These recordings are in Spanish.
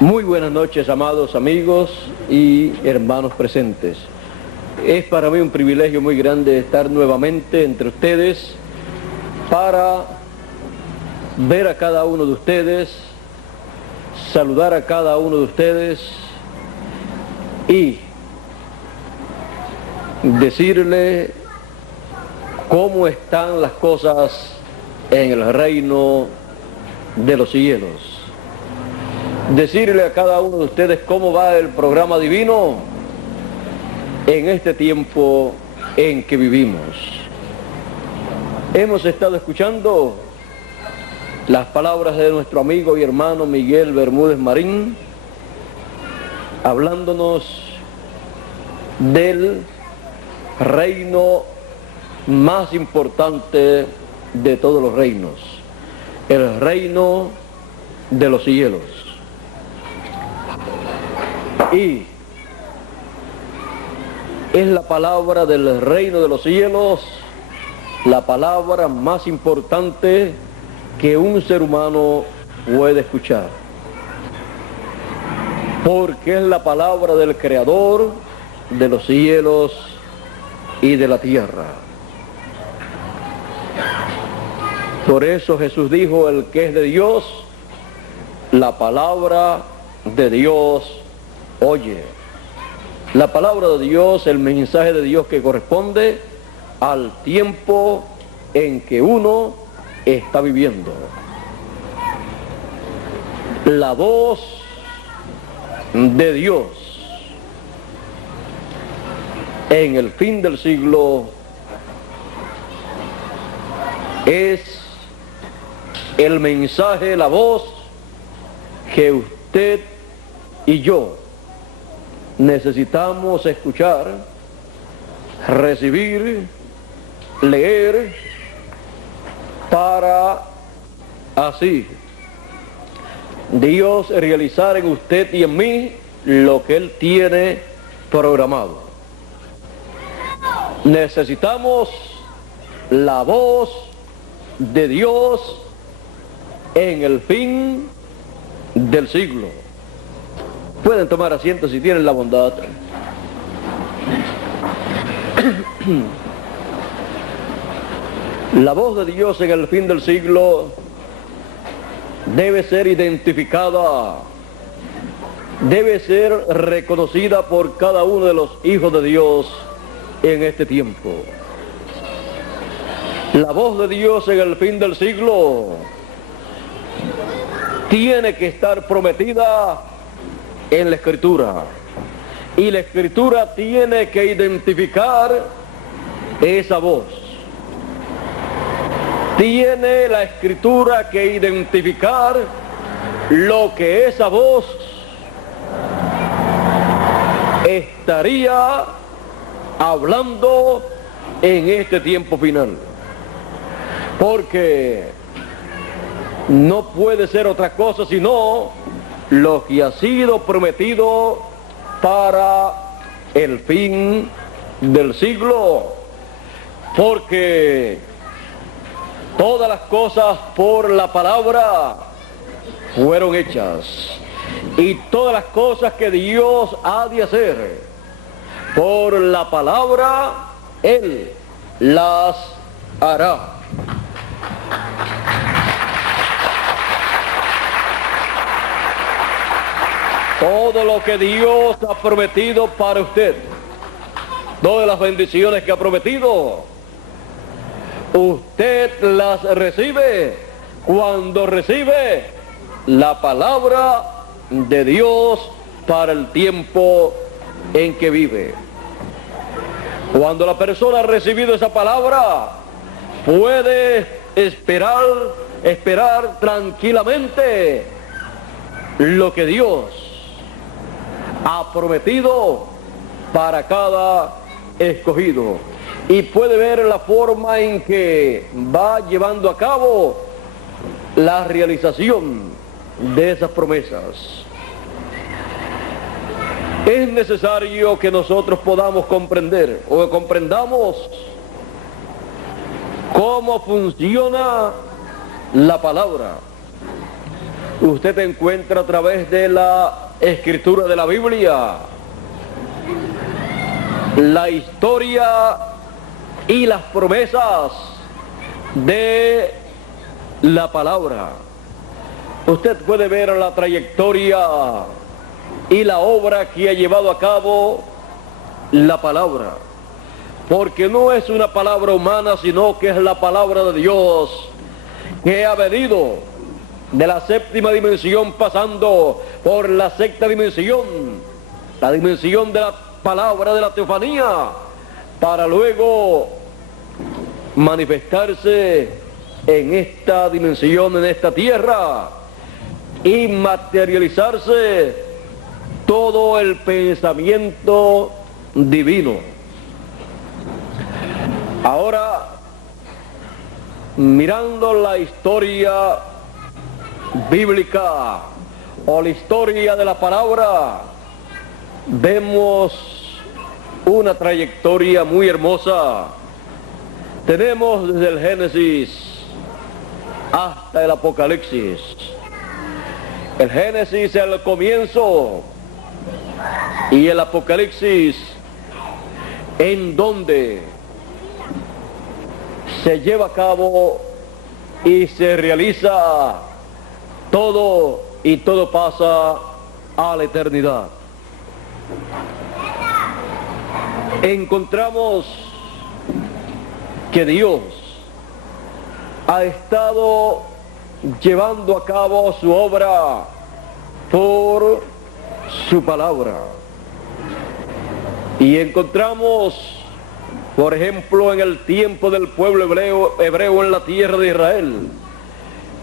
Muy buenas noches, amados amigos y hermanos presentes. Es para mí un privilegio muy grande estar nuevamente entre ustedes para ver a cada uno de ustedes, saludar a cada uno de ustedes y decirle cómo están las cosas en el reino de los cielos. Decirle a cada uno de ustedes cómo va el programa divino en este tiempo en que vivimos. Hemos estado escuchando las palabras de nuestro amigo y hermano Miguel Bermúdez Marín, hablándonos del reino más importante de todos los reinos, el reino de los cielos. Y es la palabra del reino de los cielos, la palabra más importante que un ser humano puede escuchar. Porque es la palabra del Creador de los cielos y de la tierra. Por eso Jesús dijo, el que es de Dios, la palabra de Dios oye. La palabra de Dios, el mensaje de Dios que corresponde al tiempo en que uno está viviendo. La voz de Dios en el fin del siglo es el mensaje, la voz que usted y yo necesitamos escuchar, recibir, leer, para así Dios realizar en usted y en mí lo que Él tiene programado. Necesitamos la voz de Dios en el fin del siglo. Pueden tomar asiento si tienen la bondad. La voz de Dios en el fin del siglo debe ser identificada, debe ser reconocida por cada uno de los hijos de Dios en este tiempo. La voz de Dios en el fin del siglo tiene que estar prometida en la Escritura, y la Escritura tiene que identificar esa voz. Tiene la Escritura que identificar lo que esa voz estaría hablando en este tiempo final, porque no puede ser otra cosa sino lo que ha sido prometido para el fin del siglo, porque todas las cosas por la palabra fueron hechas, y todas las cosas que Dios ha de hacer por la palabra, Él las hará. Todo lo que Dios ha prometido para usted, todas las bendiciones que ha prometido, usted las recibe cuando recibe la palabra de Dios para el tiempo en que vive. Cuando la persona ha recibido esa palabra, puede esperar tranquilamente lo que Dios ha prometido para cada escogido, y puede ver la forma en que va llevando a cabo la realización de esas promesas. Es necesario que nosotros podamos comprender o que comprendamos cómo funciona la palabra. usted encuentra a través de la escritura de la Biblia la historia y las promesas de la palabra. Usted puede ver la trayectoria y la obra que ha llevado a cabo la palabra, porque no es una palabra humana, sino que es la palabra de Dios, que ha venido de la séptima dimensión pasando por la sexta dimensión, la dimensión de la palabra de la teofanía, para luego manifestarse en esta dimensión, en esta tierra, y materializarse todo el pensamiento divino. Ahora, mirando la historia bíblica o la historia de la palabra, vemos una trayectoria muy hermosa. Tenemos desde el Génesis hasta el Apocalipsis. El Génesis es el comienzo y el Apocalipsis en donde se lleva a cabo y se realiza todo, y todo pasa a la eternidad. Encontramos que Dios ha estado llevando a cabo su obra por su palabra. Y encontramos, por ejemplo, en el tiempo del pueblo hebreo en la tierra de Israel,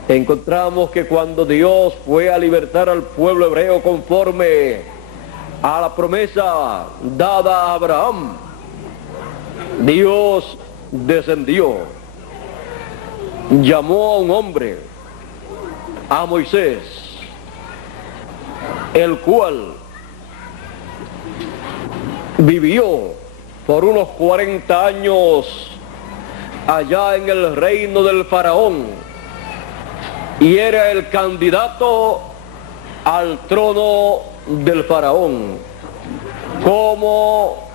encontramos que cuando Dios fue a libertar al pueblo hebreo conforme a la promesa dada a Abraham, Dios descendió, llamó a un hombre, a Moisés, el cual vivió por unos 40 años allá en el reino del faraón, y era el candidato al trono del faraón como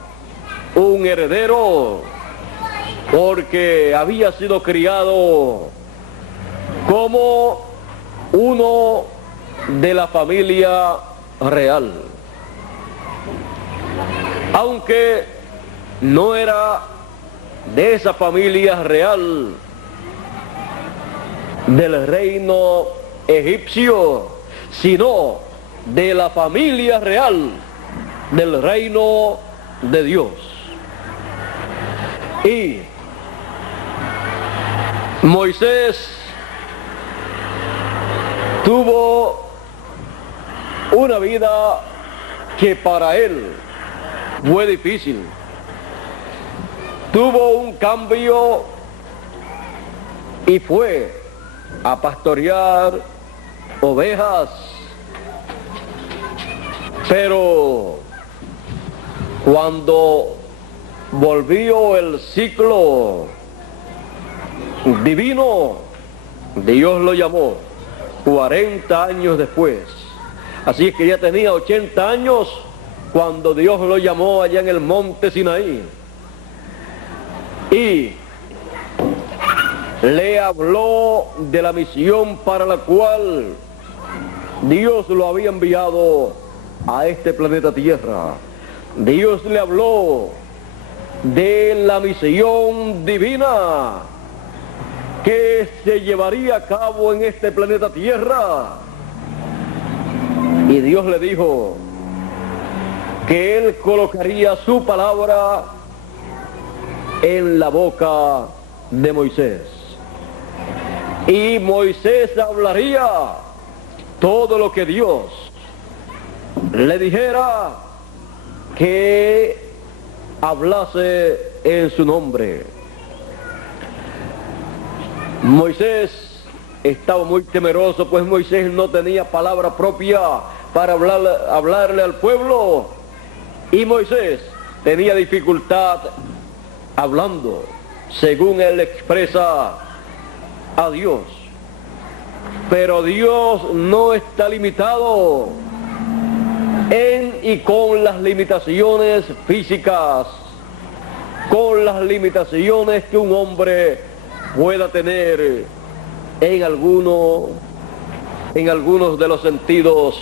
un heredero, porque había sido criado como uno de la familia real, aunque no era de esa familia real del reino egipcio, sino de la familia real del reino de Dios. Y Moisés tuvo una vida que para él fue difícil. Tuvo un cambio y fue a pastorear ovejas, pero cuando volvió el ciclo divino, Dios lo llamó 40 años después. Así es que ya tenía 80 años cuando Dios lo llamó allá en el monte Sinaí, y le habló de la misión para la cual Dios lo había enviado a este planeta Tierra. Dios le habló de la misión divina que se llevaría a cabo en este planeta Tierra. Y Dios le dijo que Él colocaría su palabra en la boca de Moisés. Y Moisés hablaría todo lo que Dios le dijera que hablase en su nombre. Moisés estaba muy temeroso, pues Moisés no tenía palabra propia para hablarle al pueblo, y Moisés tenía dificultad hablando según él expresa a Dios. Pero Dios no está limitado en y con las limitaciones físicas, con las limitaciones que un hombre pueda tener en algunos de los sentidos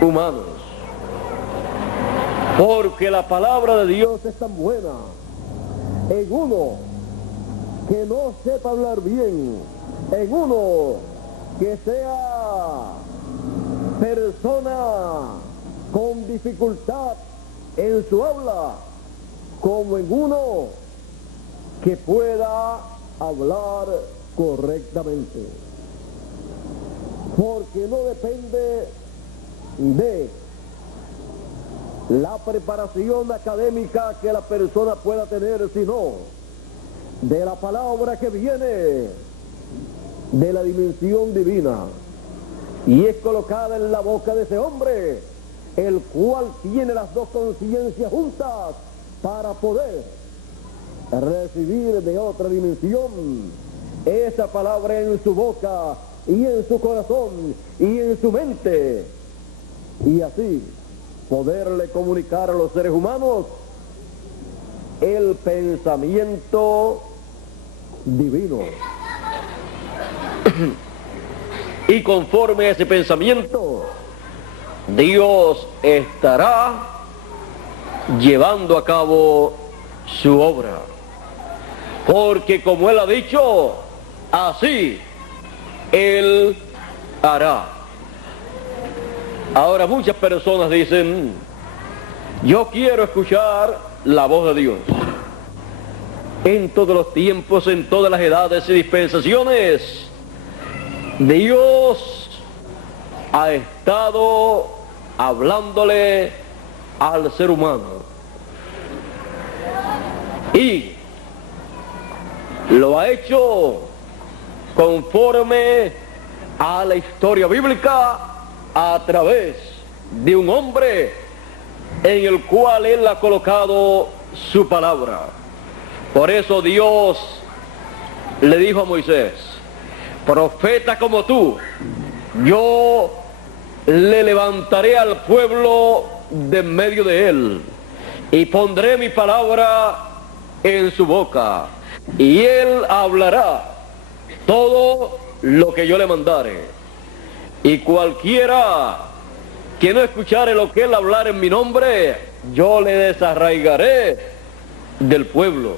humanos. Porque la palabra de Dios es tan buena en uno que no sepa hablar bien, en uno que sea persona con dificultad en su habla, como en uno que pueda hablar correctamente. Porque no depende de la preparación académica que la persona pueda tener, sino de la palabra que viene de la dimensión divina y es colocada en la boca de ese hombre, el cual tiene las dos conciencias juntas para poder recibir de otra dimensión esa palabra en su boca y en su corazón y en su mente, y así poderle comunicar a los seres humanos el pensamiento divino. Y conforme a ese pensamiento, Dios estará llevando a cabo su obra. Porque como Él ha dicho, así Él hará. Ahora muchas personas dicen, yo quiero escuchar la voz de Dios. En todos los tiempos, en todas las edades y dispensaciones, Dios ha estado hablándole al ser humano. Y lo ha hecho conforme a la historia bíblica a través de un hombre en el cual Él ha colocado su palabra. Por eso Dios le dijo a Moisés, profeta como tú, yo le levantaré al pueblo de en medio de él y pondré mi palabra en su boca y él hablará todo lo que yo le mandare, y cualquiera que no escuchare lo que él hablar en mi nombre, yo le desarraigaré del pueblo.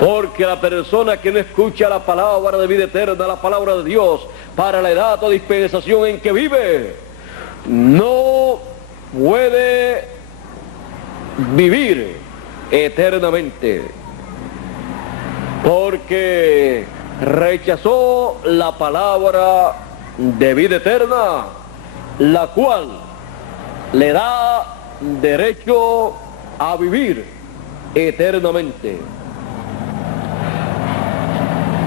Porque la persona que no escucha la palabra de vida eterna, la palabra de Dios, para la edad o dispensación en que vive, no puede vivir eternamente. Porque rechazó la palabra de vida eterna, la cual le da derecho a vivir eternamente.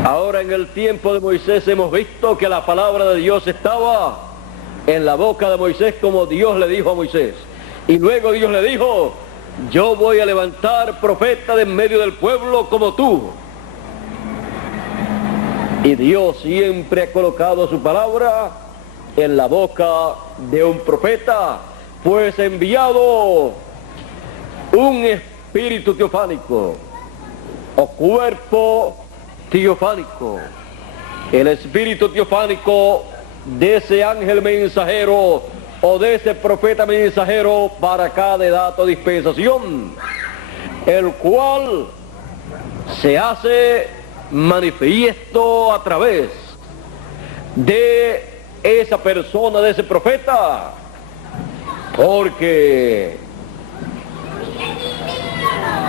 Ahora en el tiempo de Moisés hemos visto que la palabra de Dios estaba en la boca de Moisés como Dios le dijo a Moisés. Y luego Dios le dijo, yo voy a levantar profeta de en medio del pueblo como tú. Y Dios siempre ha colocado su palabra en la boca de un profeta, pues ha enviado un espíritu teofánico o cuerpo teofánico, el espíritu teofánico de ese ángel mensajero o de ese profeta mensajero para cada edad o dispensación, el cual se hace manifiesto a través de esa persona, de ese profeta, porque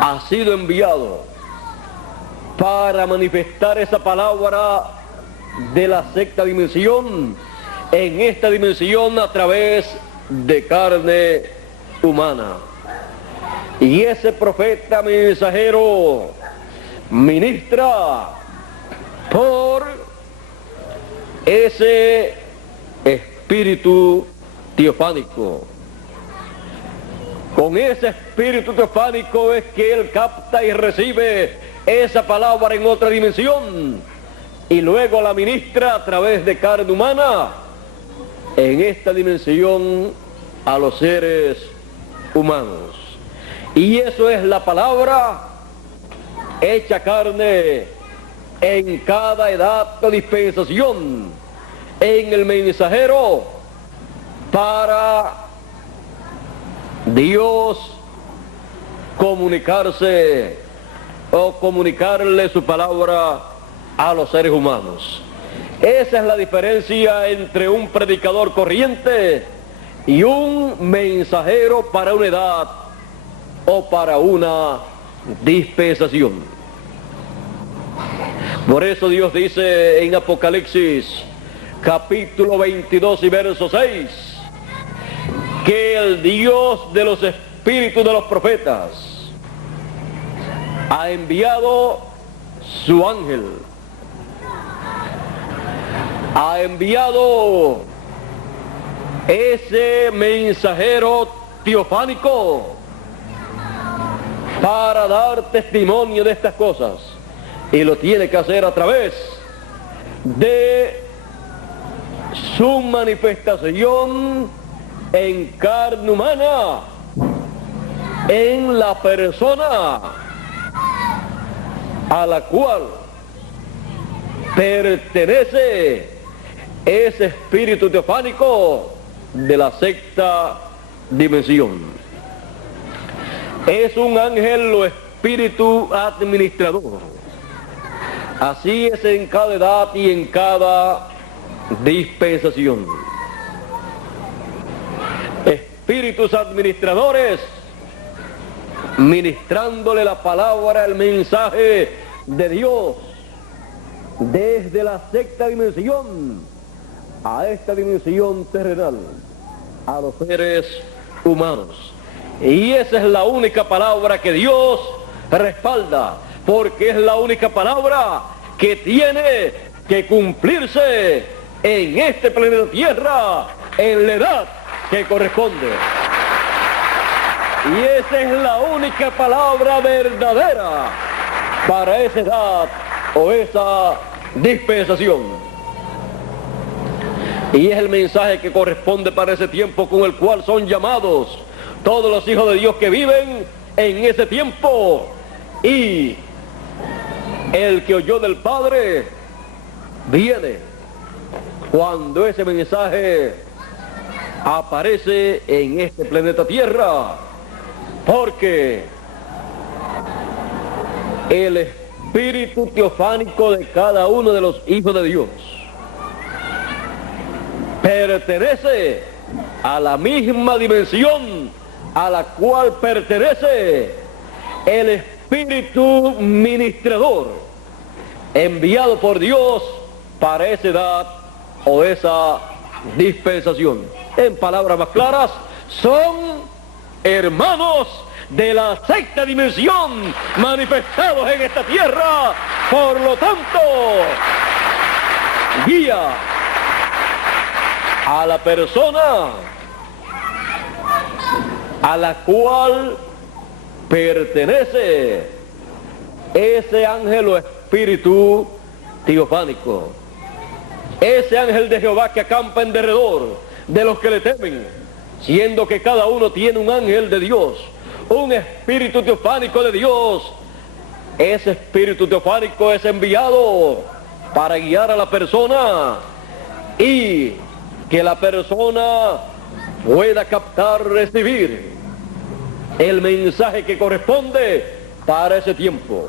ha sido enviado para manifestar esa palabra de la sexta dimensión en esta dimensión a través de carne humana. Y ese profeta mensajero ministra por ese espíritu teofánico. Con ese espíritu teofánico es que él capta y recibe esa palabra en otra dimensión, y luego la ministra a través de carne humana en esta dimensión a los seres humanos. Y eso es la palabra hecha carne en cada edad o dispensación, en el mensajero, para Dios comunicarse o comunicarle su palabra a los seres humanos. Esa es la diferencia entre un predicador corriente y un mensajero para una edad o para una dispensación. Por eso Dios dice en Apocalipsis capítulo 22 y verso 6 que el Dios de los espíritus de los profetas ha enviado su ángel, ha enviado ese mensajero teofánico para dar testimonio de estas cosas, y lo tiene que hacer a través de su manifestación en carne humana, en la persona a la cual pertenece ese espíritu teofánico de la sexta dimensión. Es un ángel o espíritu administrador. Así es en cada edad y en cada dispensación. Espíritus administradores ministrándole la palabra, el mensaje de Dios desde la sexta dimensión a esta dimensión terrenal, a los seres humanos. Y esa es la única palabra que Dios respalda, porque es la única palabra que tiene que cumplirse en este planeta Tierra en la edad que corresponde. Y esa es la única palabra verdadera para esa edad o esa dispensación. Y es el mensaje que corresponde para ese tiempo, con el cual son llamados todos los hijos de Dios que viven en ese tiempo. Y el que oyó del Padre viene cuando ese mensaje aparece en este planeta Tierra, porque el espíritu teofánico de cada uno de los hijos de Dios pertenece a la misma dimensión a la cual pertenece el espíritu ministrador enviado por Dios para esa edad o esa dispensación. En palabras más claras, son hermanos de la sexta dimensión manifestados en esta tierra. Por lo tanto, guía a la persona a la cual pertenece ese ángel o espíritu teofánico, ese ángel de Jehová que acampa en derredor de los que le temen, siendo que cada uno tiene un ángel de Dios, un espíritu teofánico de Dios. Ese espíritu teofánico es enviado para guiar a la persona y que la persona pueda captar, recibir el mensaje que corresponde para ese tiempo.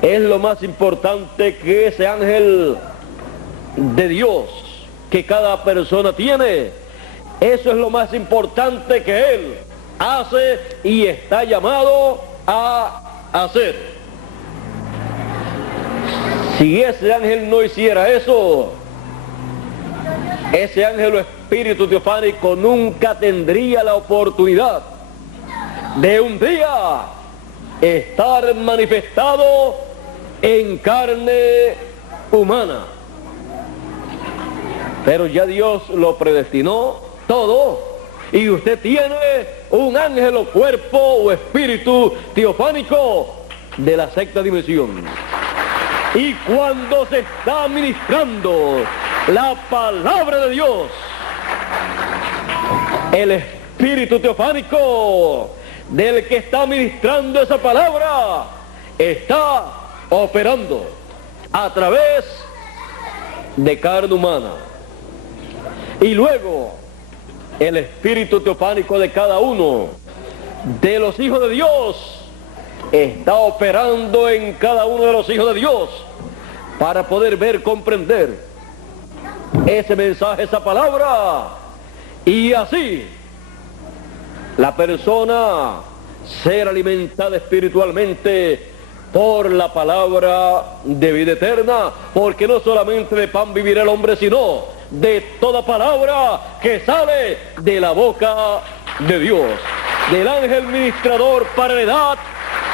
Es lo más importante que ese ángel de Dios que cada persona tiene. Eso es lo más importante que él hace y está llamado a hacer. Si ese ángel no hiciera eso, ese ángel o espíritu teofánico nunca tendría la oportunidad de un día estar manifestado en carne humana. Pero ya Dios lo predestinó todo, y usted tiene un ángel o cuerpo o espíritu teofánico de la sexta dimensión. Y cuando se está ministrando la palabra de Dios, el Espíritu teofánico del que está ministrando esa palabra está operando a través de carne humana. Y luego el Espíritu teofánico de cada uno de los hijos de Dios está operando en cada uno de los hijos de Dios para poder ver, comprender ese mensaje, esa palabra, y así la persona ser alimentada espiritualmente por la palabra de vida eterna, porque no solamente de pan vivirá el hombre, sino de toda palabra que sale de la boca de Dios, del ángel ministrador para la edad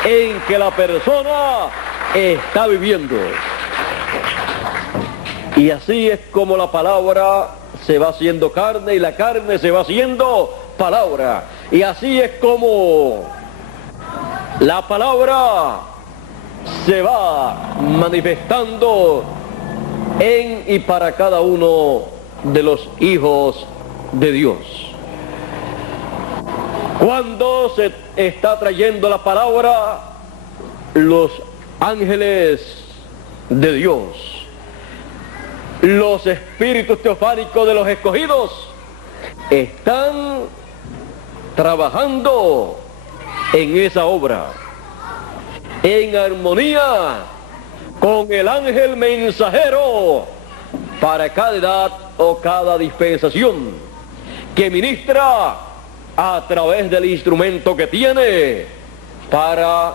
en que la persona está viviendo. Y así es como la palabra se va haciendo carne y la carne se va haciendo palabra. Y así es como la palabra se va manifestando en y para cada uno de los hijos de Dios. Cuando se está trayendo la palabra, los ángeles de Dios, los espíritus teofánicos de los escogidos, están trabajando en esa obra, en armonía con el ángel mensajero para cada edad o cada dispensación, que ministra a través del instrumento que tiene para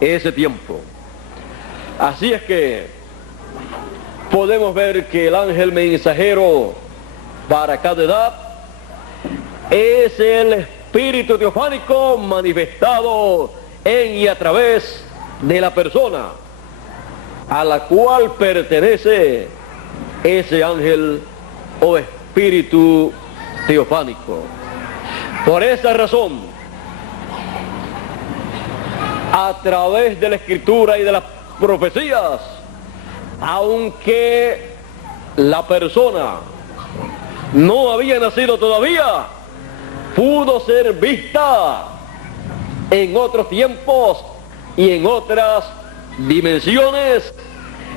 ese tiempo. Así es que podemos ver que el ángel mensajero para cada edad es el espíritu teofánico manifestado en y a través de la persona a la cual pertenece ese ángel o espíritu teofánico. Por esa razón, a través de la escritura y de las profecías, aunque la persona no había nacido todavía, pudo ser vista en otros tiempos y en otras dimensiones,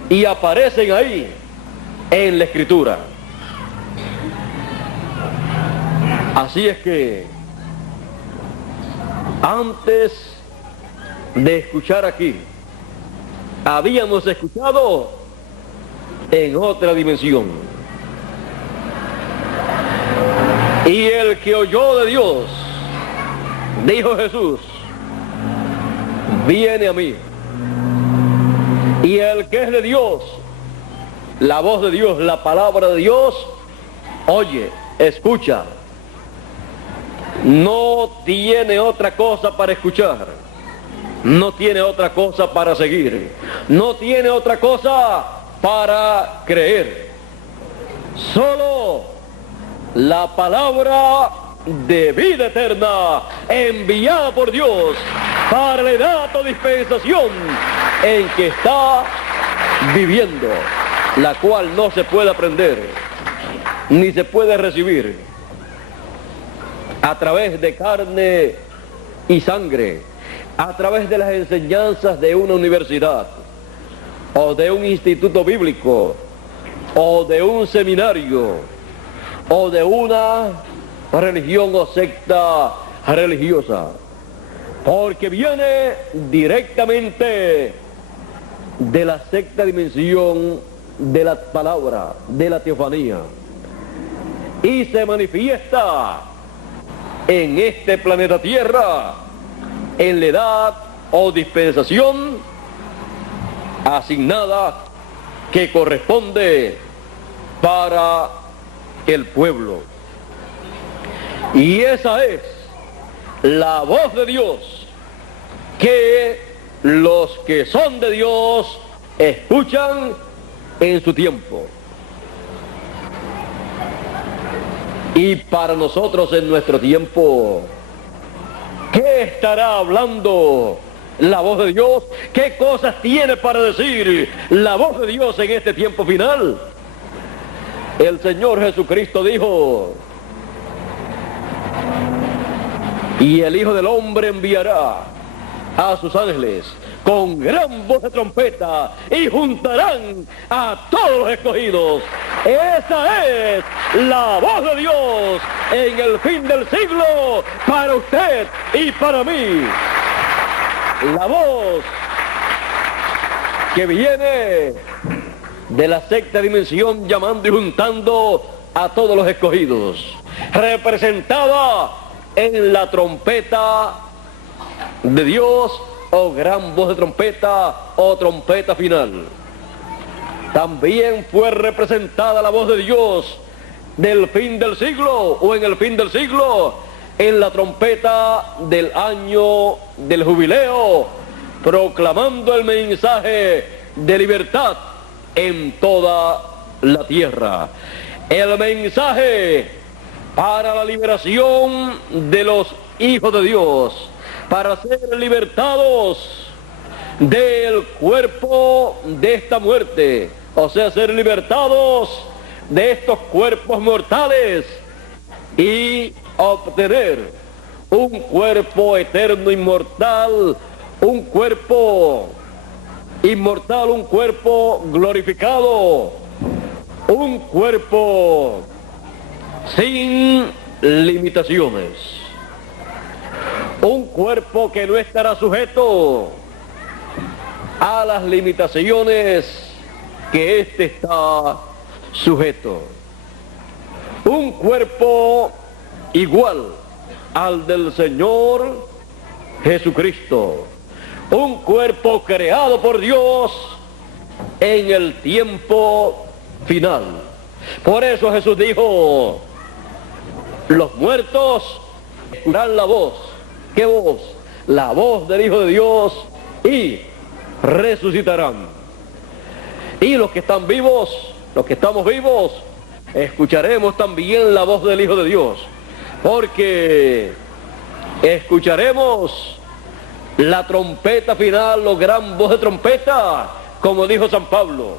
y aparecen ahí en la escritura. Así es que antes de escuchar aquí, habíamos escuchado en otra dimensión. Y el que oyó de Dios, dijo Jesús, viene a mí. Y el que es de Dios, la voz de Dios, la palabra de Dios, oye, escucha. No tiene otra cosa para escuchar, no tiene otra cosa para seguir, no tiene otra cosa para creer. Solo la palabra de vida eterna enviada por Dios para la edad o dispensación en que está viviendo, la cual no se puede aprender ni se puede recibir a través de carne y sangre, a través de las enseñanzas de una universidad o de un instituto bíblico o de un seminario o de una religión o secta religiosa, porque viene directamente de la sexta dimensión de la palabra, de la teofanía, y se manifiesta en este planeta Tierra, en la edad o dispensación asignada que corresponde para el pueblo. Y esa es la voz de Dios que los que son de Dios escuchan en su tiempo. Y para nosotros en nuestro tiempo, ¿qué estará hablando la voz de Dios? ¿Qué cosas tiene para decir la voz de Dios en este tiempo final? El Señor Jesucristo dijo: y el Hijo del Hombre enviará a sus ángeles con gran voz de trompeta y juntarán a todos los escogidos. Esa es la voz de Dios en el fin del siglo para usted y para mí. La voz que viene de la sexta dimensión, llamando y juntando a todos los escogidos, representada en la trompeta de Dios, o gran voz de trompeta, o trompeta final. También fue representada la voz de Dios del fin del siglo, o en el fin del siglo, en la trompeta del año del jubileo, proclamando el mensaje de libertad en toda la tierra. El mensaje para la liberación de los hijos de Dios, para ser libertados del cuerpo de esta muerte, o sea, ser libertados de estos cuerpos mortales y obtener un cuerpo eterno, inmortal, un cuerpo inmortal, un cuerpo glorificado, un cuerpo sin limitaciones, un cuerpo que no estará sujeto a las limitaciones que éste está sujeto, un cuerpo igual al del Señor Jesucristo, un cuerpo creado por Dios en el tiempo final. Por eso Jesús dijo: los muertos escucharán la voz. ¿Qué voz? La voz del Hijo de Dios, y resucitarán. Y los que están vivos, los que estamos vivos, escucharemos también la voz del Hijo de Dios, porque escucharemos la trompeta final, o gran voz de trompeta, como dijo San Pablo: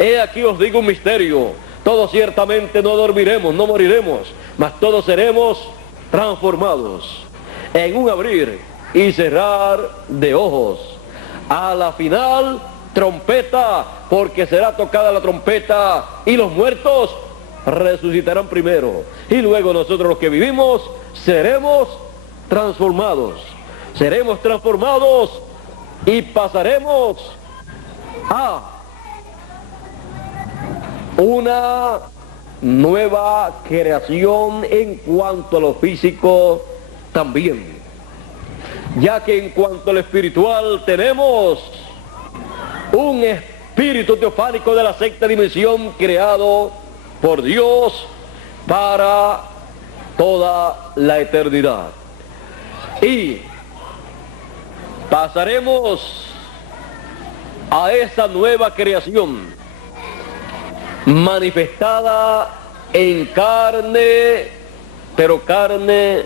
he aquí os digo un misterio, todos ciertamente no dormiremos, no moriremos, mas todos seremos transformados en un abrir y cerrar de ojos, a la final trompeta, porque será tocada la trompeta y los muertos resucitarán primero, y luego nosotros los que vivimos seremos transformados y pasaremos a una nueva creación en cuanto a lo físico también, ya que en cuanto al espiritual tenemos un espíritu teofánico de la sexta dimensión creado por Dios para toda la eternidad, y pasaremos a esa nueva creación manifestada en carne, pero carne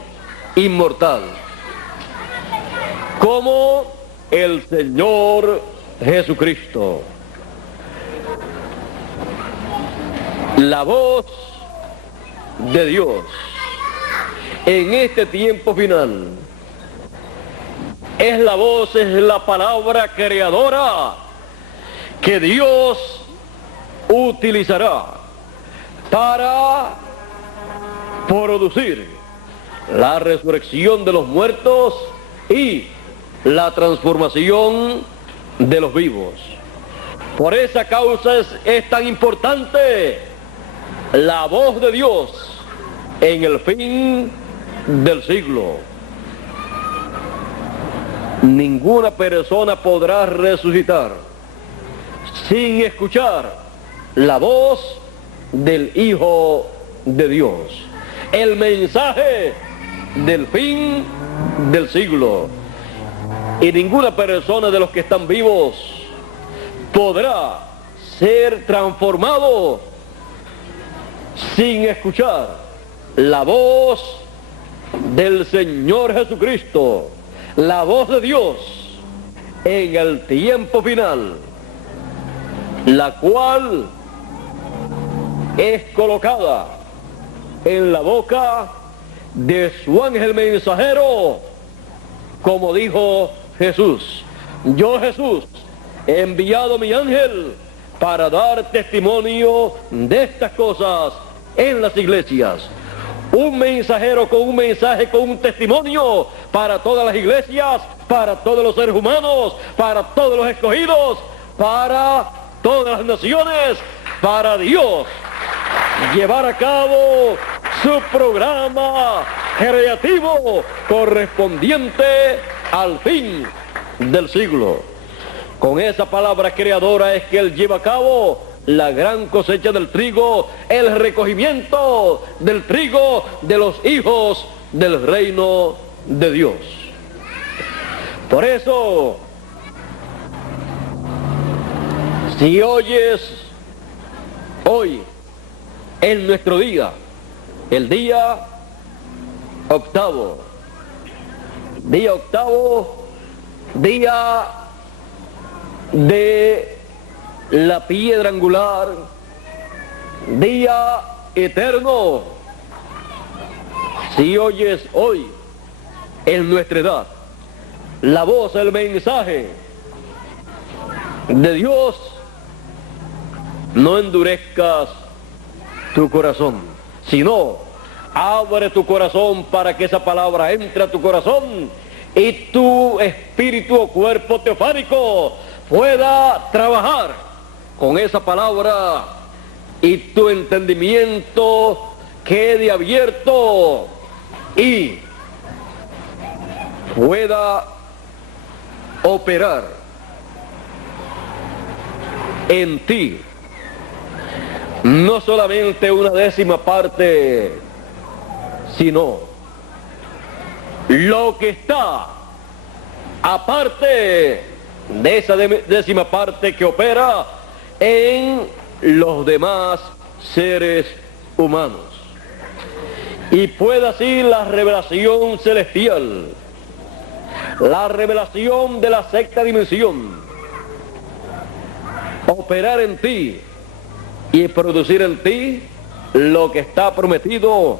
inmortal, como el Señor Jesucristo. La voz de Dios en este tiempo final es la voz, es la palabra creadora que Dios utilizará para producir la resurrección de los muertos y la transformación de los vivos. Por esa causa es tan importante la voz de Dios en el fin del siglo. Ninguna persona podrá resucitar sin escuchar la voz del Hijo de Dios, el mensaje del fin del siglo. Y ninguna persona de los que están vivos podrá ser transformado sin escuchar la voz del Señor Jesucristo, la voz de Dios en el tiempo final, la cual es colocada en la boca de su ángel mensajero, como dijo Jesús: yo, Jesús, he enviado mi ángel para dar testimonio de estas cosas en las iglesias. Un mensajero con un mensaje, con un testimonio para todas las iglesias, para todos los seres humanos, para todos los escogidos, para todas las naciones, para Dios llevar a cabo su programa creativo correspondiente al fin del siglo. Con esa palabra creadora es que Él lleva a cabo la gran cosecha del trigo, el recogimiento del trigo de los hijos del reino de Dios. Por eso, si oyes hoy, en nuestro día, el día octavo, día de la piedra angular, día eterno, si oyes hoy en nuestra edad la voz, el mensaje de Dios, no endurezcas tu corazón, sino abre tu corazón para que esa palabra entre a tu corazón y tu espíritu o cuerpo teofánico pueda trabajar con esa palabra y tu entendimiento quede abierto y pueda operar en ti no solamente una décima parte, sino lo que está aparte de esa décima parte que opera en los demás seres humanos. Y pueda así la revelación celestial, la revelación de la sexta dimensión, operar en ti y producir en ti lo que está prometido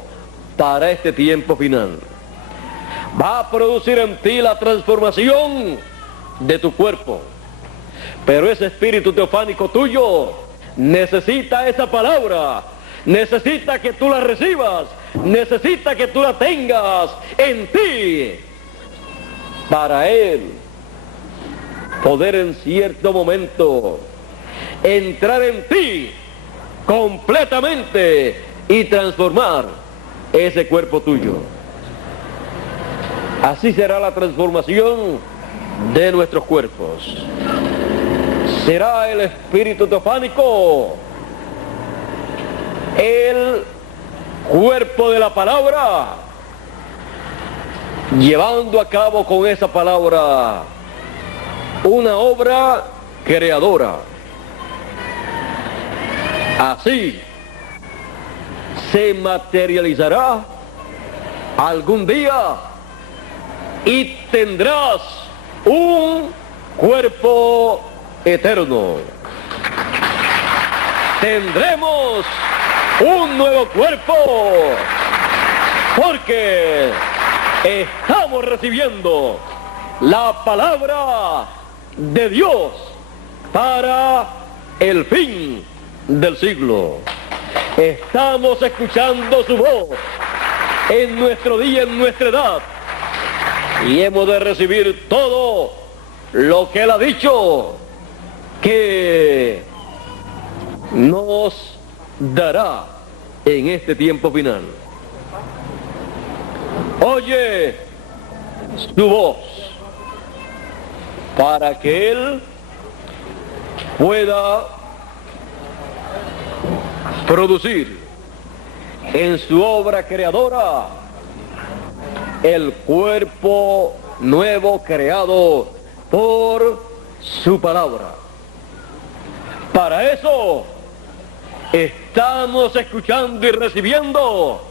para este tiempo final. Va a producir en ti la transformación de tu cuerpo, pero ese espíritu teofánico tuyo necesita esa palabra, necesita que tú la recibas, necesita que tú la tengas en ti, para él poder en cierto momento entrar en ti completamente y transformar ese cuerpo tuyo. Así será la transformación de nuestros cuerpos. Será el espíritu teofánico el cuerpo de la palabra, llevando a cabo con esa palabra una obra creadora. Así se materializará algún día y tendrás un cuerpo eterno. Tendremos un nuevo cuerpo porque estamos recibiendo la palabra de Dios para el fin del siglo. Estamos escuchando su voz en nuestro día, en nuestra edad, y hemos de recibir todo lo que Él ha dicho que nos dará en este tiempo final. Oye su voz para que Él pueda producir en su obra creadora el cuerpo nuevo creado por su palabra. Para eso estamos escuchando y recibiendo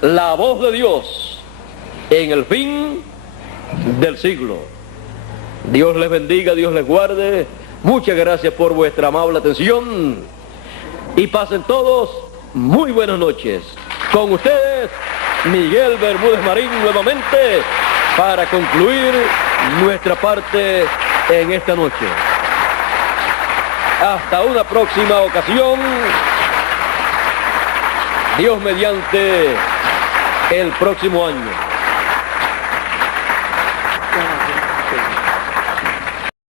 la voz de Dios en el fin del siglo. Dios les bendiga, Dios les guarde. Muchas gracias por vuestra amable atención. Y pasen todos muy buenas noches. Con ustedes, Miguel Bermúdez Marín nuevamente para concluir nuestra parte en esta noche. Hasta una próxima ocasión. Dios mediante el próximo año.